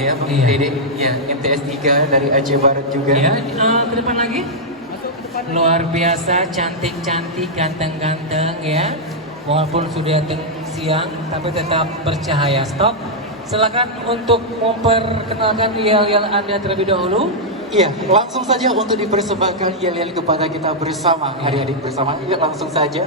ya Bang Iya. Dede. Ya, MTS 3 dari Aceh Barat juga. Ya, ke depan lagi. Luar biasa, cantik-cantik, ganteng-ganteng ya. Walaupun sudah siang, tapi tetap bercahaya. Stop. Silakan untuk memperkenalkan yel-yel Anda terlebih dahulu. Iya, langsung saja untuk dipersembahkan yel-yel kepada kita bersama, adik-adik bersama. Iya, langsung saja.